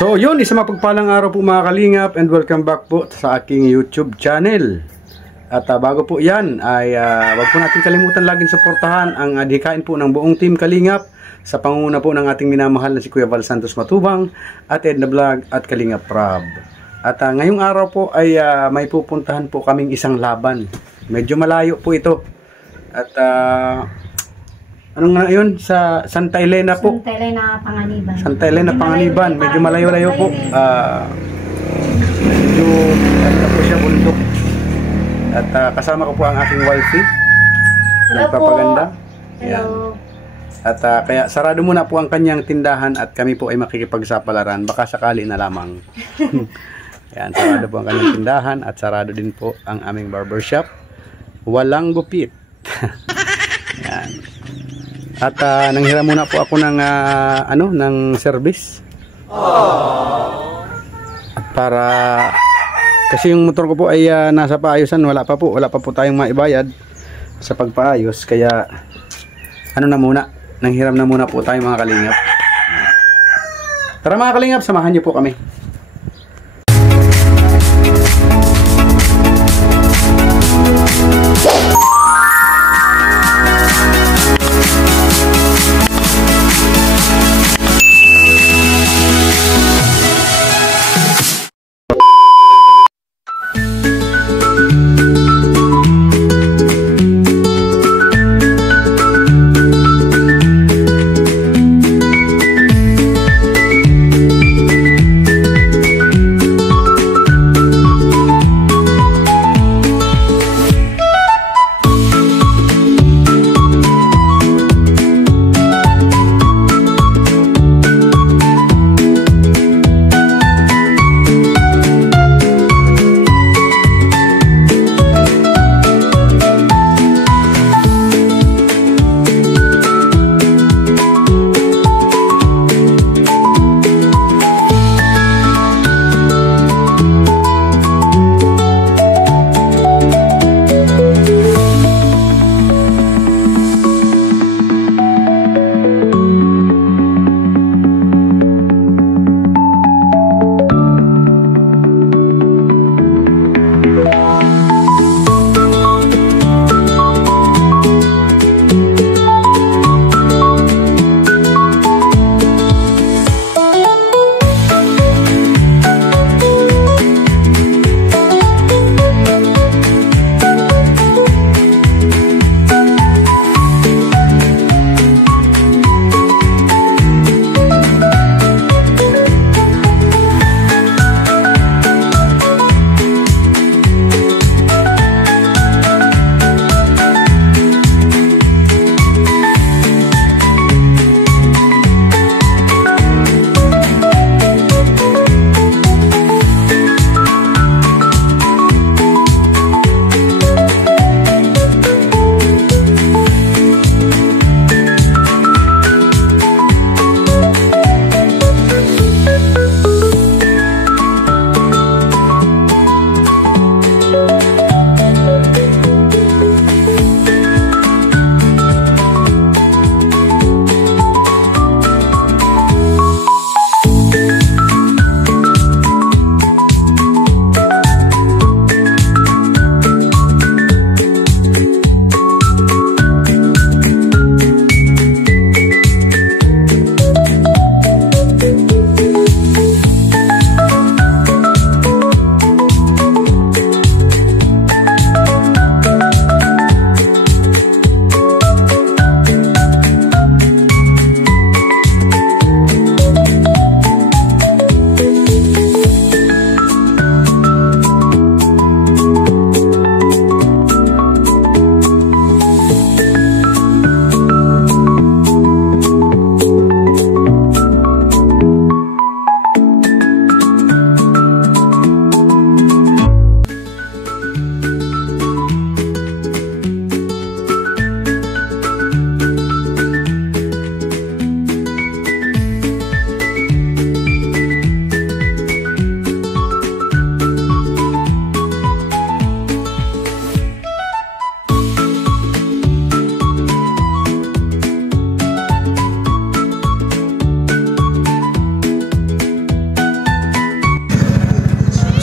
So yun, isang mapagpalang araw po mga kalingap and welcome back po sa aking YouTube channel. At bago po yan ay wag po natin kalimutan laging suportahan ang adhikain po ng buong team Kalingap sa pangunguna po ng ating minamahal na si Kuya Val Santos Matubang at Edna Vlog at Kalingap Prab. At ngayong araw po ay may pupuntahan po kaming isang laban. Medyo malayo po ito. At anong nga yun? Sa Santa Elena po. Santa Elena Panganiban. Santa Elena Panganiban. Medyo malayo-layo po. Medyo ano po siya, bundok. At kasama ko po ang aking wifey. Nagpapaganda. Hello. At kaya sarado muna po ang kanyang tindahan at kami po ay makikipagsapalaran. Baka sakali na lamang. Yan, sarado po ang kanyang tindahan at sarado din po ang aming barbershop. Walang gupit. Yan. At nanghiram muna po ako ng ng service. At para kasi yung motor ko po ay nasa paayusan, wala pa po tayong maibayad sa pagpaayos, kaya nanghiram na muna po tayo mga kalingap. Tara mga kalingap, samahan niyo po kami.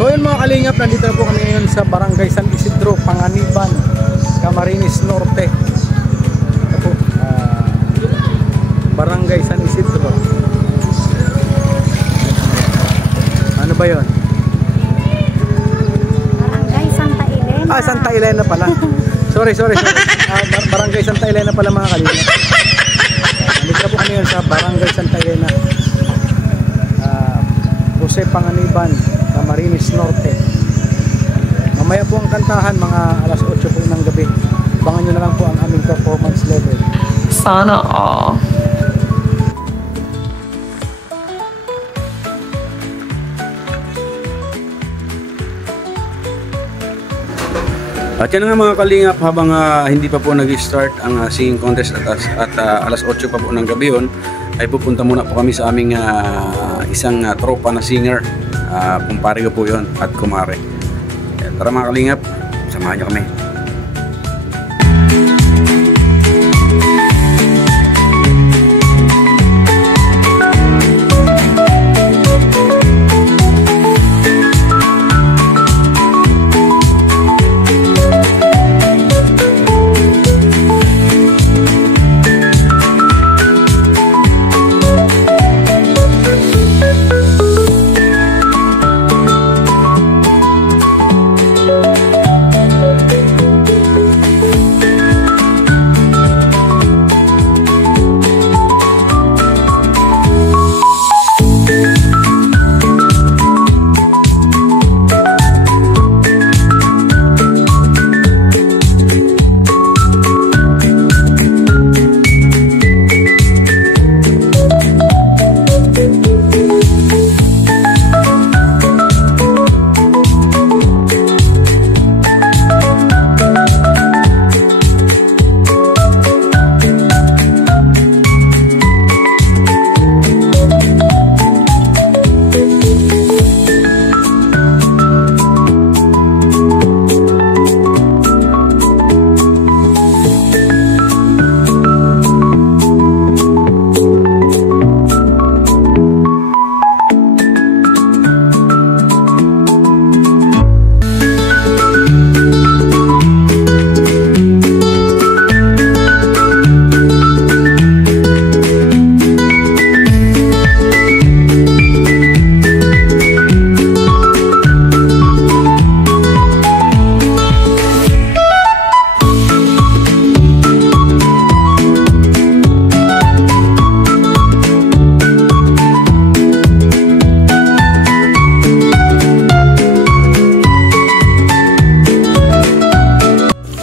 So yun mga kalingap, nandito na po kami ngayon sa Barangay San Isidro, Panganiban, Camarines Norte. Ito po, Barangay San Isidro. Ano ba yun? Barangay Santa Elena. Ah, Santa Elena pala. Sorry. Barangay Santa Elena pala mga kalingap. Nandito na po kami ngayon sa Barangay Santa Elena, Jose Panganiban, Camarines Norte. Mamaya po ang kantahan, mga alas 8 po ng gabi. Abangan nyo na lang po ang aming performance level. Sana all. At yan nga mga kalingap, habang hindi pa po nag-start ang singing contest at alas 8 pa po ng gabi yun, ay pupunta muna po kami sa aming isang tropa na singer. Kumpare ko po yun at kumare. Tara mga kalingap, samahan nyo kami.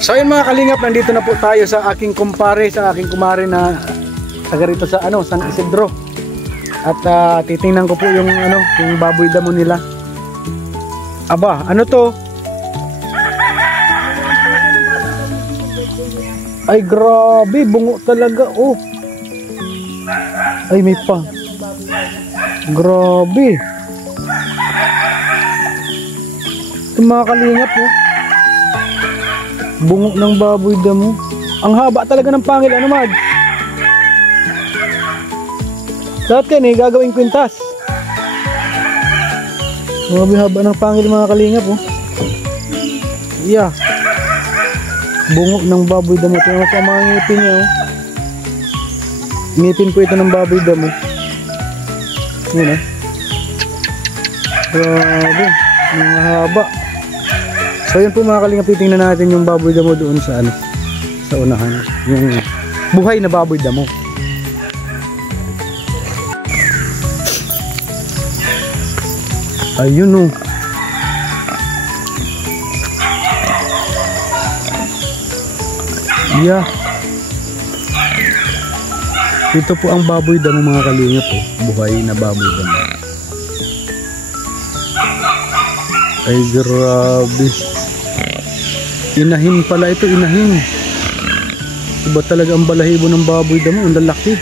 So yun mga kalingap, nandito na po tayo sa aking kumpare, sa aking kumare na taga rito sa San Isidro. At titingnan ko po yung yung baboy damo nila. Aba, ano to? Ay grabe, bungo talaga. Oh. Ay may pa. Grabe. Ito mga kalingap oh. Bungo ng baboy damo. Ang haba talaga ng pangil, ano Mad? Dati yan gagawing kwintas. Grabe haba ng pangil mga kalingap oh. Yeah. Bungo ng baboy damo. Tingnan mo po ang mga ngipin niya oh. Ngipin po ito ng baboy damo. Yan oh. Grabe. Mga haba. So yun po mga kalingap, titingnan natin yung baboy damo doon sa sa unahan. Yung buhay na baboy damo. Ayun oh. Yeah. Ito po ang baboy damo mga kalingap oh. Buhay na baboy damo. Ay grabe. Inahin pala ito, inahin. Iba talaga ang balahibo ng baboy damo, ang lalaki.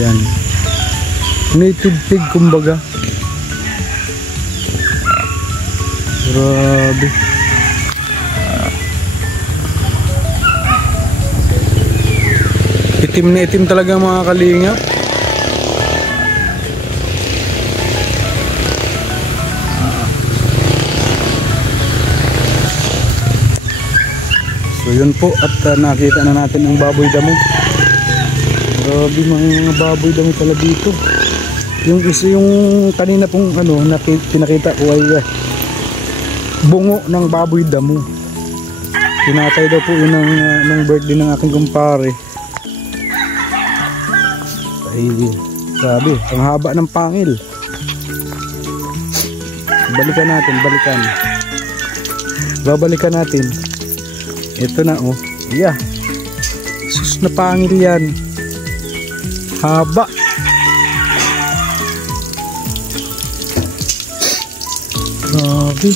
Yan. Native pig kumbaga. Grabe. Itim na itim talaga mga kalingap. yun po, at nakita na natin ang baboy damo. Grabe mga baboy damo pala dito. Yung isa, yung kanina pong ano pinakita ko ay bungo ng baboy damo. Pinatay daw po yun ng birthday ng aking kumpare. Ay grabe, ang haba ng pangil. Balikan natin, babalikan natin. Ito na oh. Yeah. Sus na pangil yan. Haba. Grabe.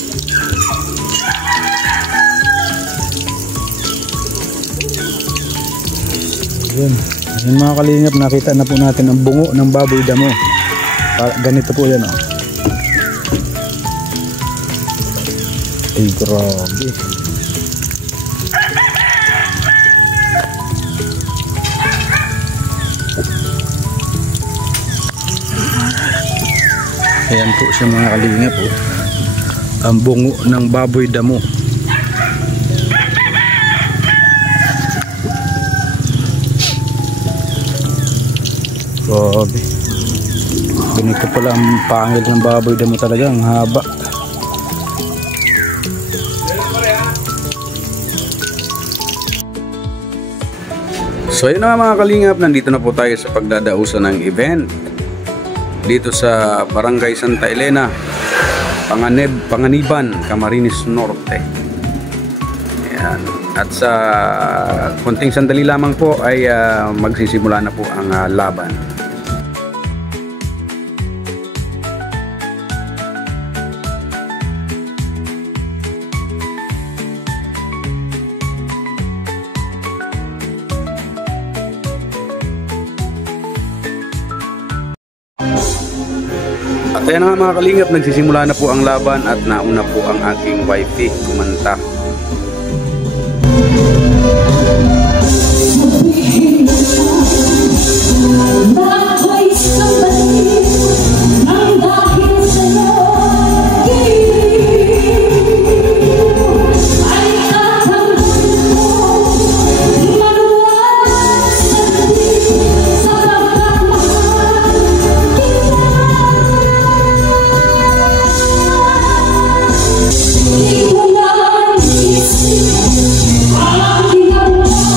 Yan. Yan mga kalingap, nakita na po natin ang bungo ng baboy damo. Ganito po yan oh. Ay grabe. Ayan po siya mga kalingap oh. Ang bungo ng baboy damo. Grabe. Ganito pala ang pangil ng baboy damo talaga, ang haba. So yun na mga kalingap, nandito na po tayo sa pagdadausan ng event dito sa Barangay Santa Elena, Panganiban, Camarines Norte. Ayan. At sa konting sandali lamang po ay magsisimula na po ang laban. At ayan nga mga kalingap, nagsisimula na po ang laban at nauna po ang aking wifey kumanta. Aking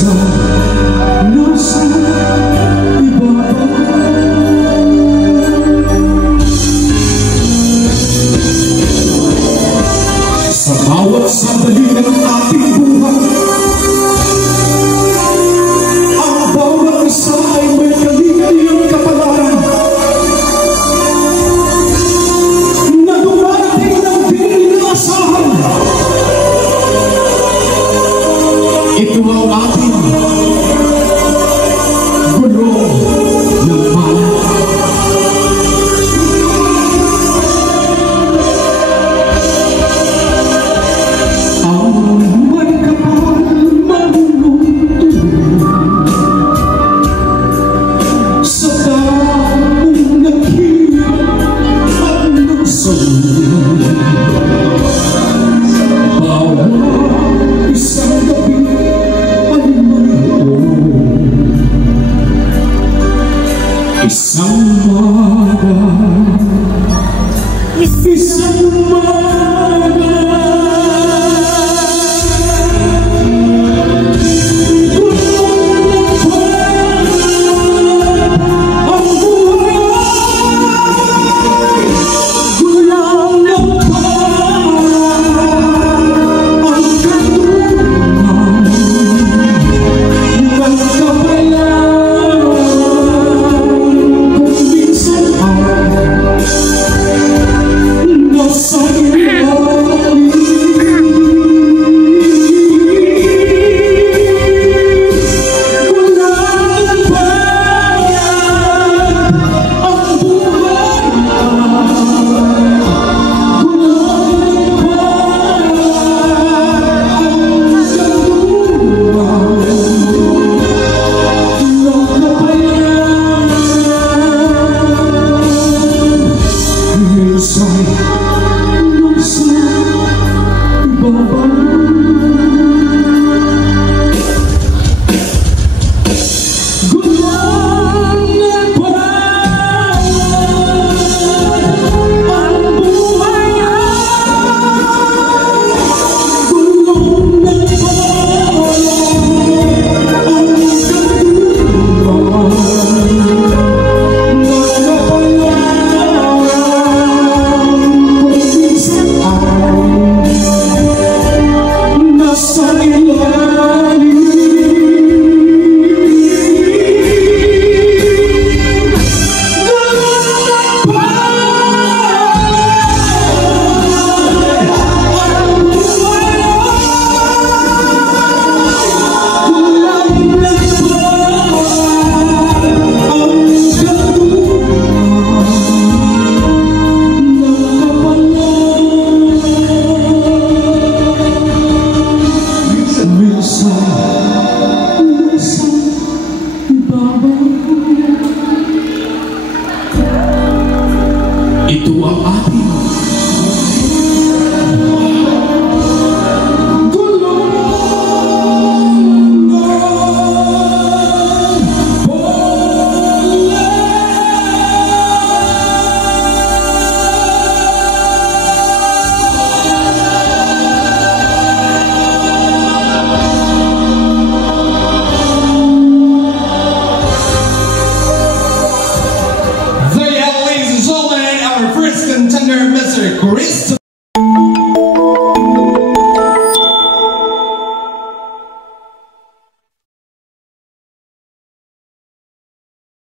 isa nasa ibaba. Sa bawat sandali ng ating buhay, ang bawat isa ay may kaligaligang kapalaran na dumarating ng di inaasahan. Ito ang ating gulong ng balat. Ang may kapal manununtunan sa taong naghihirap at nagsalunan. Bawat isang gabi ay mayroon isang